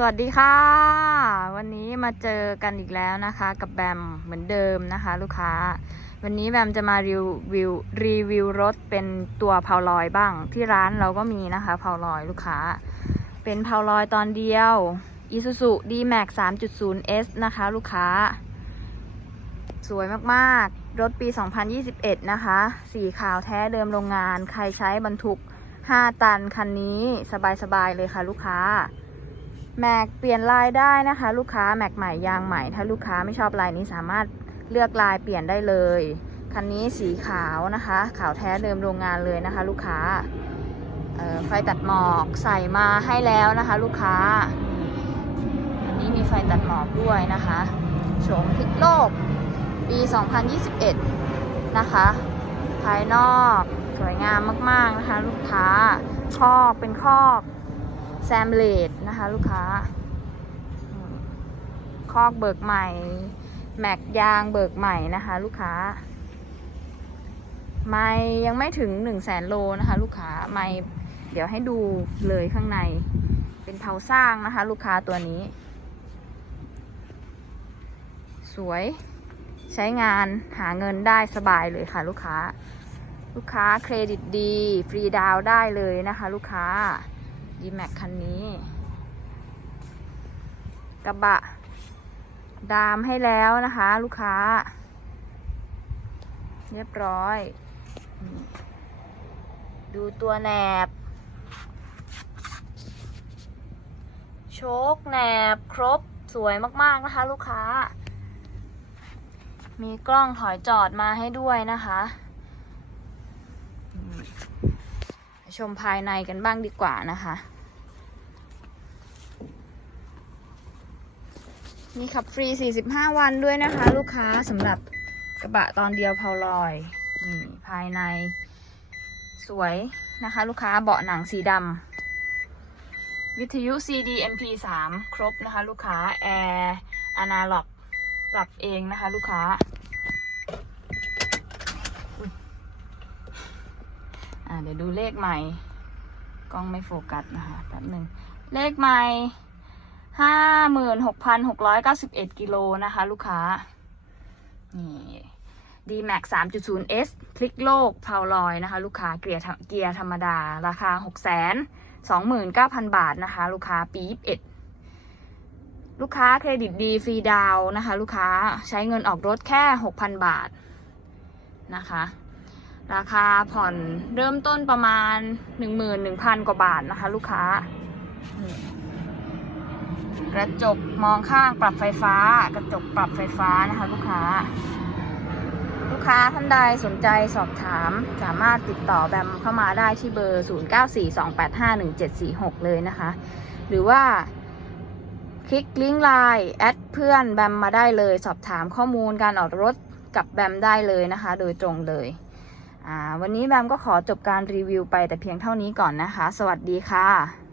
สวัสดีค่ะ วันนี้มาเจอกันอีกแล้วนะคะ กับแบมเหมือนเดิมนะคะ ลูกค้า วันนี้แบมจะมารีวิวรีวิวรถเป็นตัวเพาลอยบ้าง ที่ร้านเราก็มีนะคะเพาลอยลูกค้า เป็นเพาลอยตอนเดียว Isuzu D-Max 3.0S นะคะ ลูกค้า สวยมากๆ รถปี 2021 นะคะ สีขาวแท้เดิมโรงงาน ใครใช้บรรทุก 5 ตันคันนี้สบายๆเลยค่ะ ลูกค้า แม็กเปลี่ยนลายได้นะคะ ลูกค้าแม็กใหม่ยางใหม่ ถ้าลูกค้าไม่ชอบลายนี้สามารถเลือกลายเปลี่ยนได้เลย คันนี้สีขาวนะคะ ขาวแท้เดิมโรงงานเลยนะคะ ลูกค้าไฟตัดหมอกใส่มาให้แล้วนะคะ ลูกค้าอันนี้มีไฟตัดหมอกด้วยนะคะโฉมพลิกโลก ปี 2021 นะคะ ภายนอกสวยงามมากๆนะคะ ลูกค้าคอกเป็นคอก แซมเลดนะคะลูกค้า คอกเบิกใหม่ แม็กยางเบิกใหม่นะคะลูกค้า ไม่ยังไม่ถึง1 0 0 0 0แสนโลนะคะลูกค้า ไม่เดี๋ยวให้ดูเลยข้างใน เป็นเทาสร้างนะคะลูกค้าตัวนี้ สวยใช้งานหาเงินได้สบายเลยค่ะลูกค้า ลูกค้าเครดิตดี ฟรีดาวได้เลยนะคะลูกค้า d m a x คันนี้ กระบะ ดามให้แล้วนะคะ ลูกค้า เรียบร้อย ดูตัวแหนบ โชคแหนบครบสวยมาก ๆ นะคะ ลูกค้า มีกล้องถอยจอดมาให้ด้วยนะคะอืมไป ชมภายในกันบ้างดีกว่านะคะมีขับฟรี 45 วันด้วยนะคะ ลูกค้าสำหรับกระบะตอนเดียวเพาลอยนี่ภายในสวยนะคะ ลูกค้าเบาะหนังสีดำวิทยุ CD MP3 ครบนะคะ ลูกค้าแอร์อนาล็อกปรับเองนะคะ ลูกค้าอุ๊ย อ่าเดี๋ยวดูเลขใหม่ กล้องไม่โฟกัสนะคะแป๊บหนึ่งเลขใหม่ห้าหมื่นหกพันหกร้อยเก้าสิบเอ็ดกิโลนะคะ ลูกค้า นี่ D-Max 3.0S พลิกโลกเพาลอยนะคะ ลูกค้าเกียร์เกียร์ธรรมดา ราคา6 2 9 0 0 0บาทนะคะ ลูกค้าปี21ลูกค้าเครดิตดีฟรีดาวน์นะคะ ลูกค้าใช้เงินออกรถแค่6,000บาทนะคะ ราคาผ่อนเริ่มต้นประมาณ 11,000 กว่าบาทนะคะลูกค้า กระจกมองข้างปรับไฟฟ้า กระจกปรับไฟฟ้านะคะลูกค้า ลูกค้าท่านใดสนใจสอบถาม สามารถติดต่อแบมเข้ามาได้ที่เบอร์ 0942851746 เลยนะคะ หรือว่าคลิกลิงก์ไลน์แอดเพื่อนแบมมาได้เลย สอบถามข้อมูลการออกรถกับแบมได้เลยนะคะ โดยตรงเลย วันนี้แบมก็ขอจบการรีวิวไปแต่เพียงเท่านี้ก่อนนะคะ สวัสดีค่ะ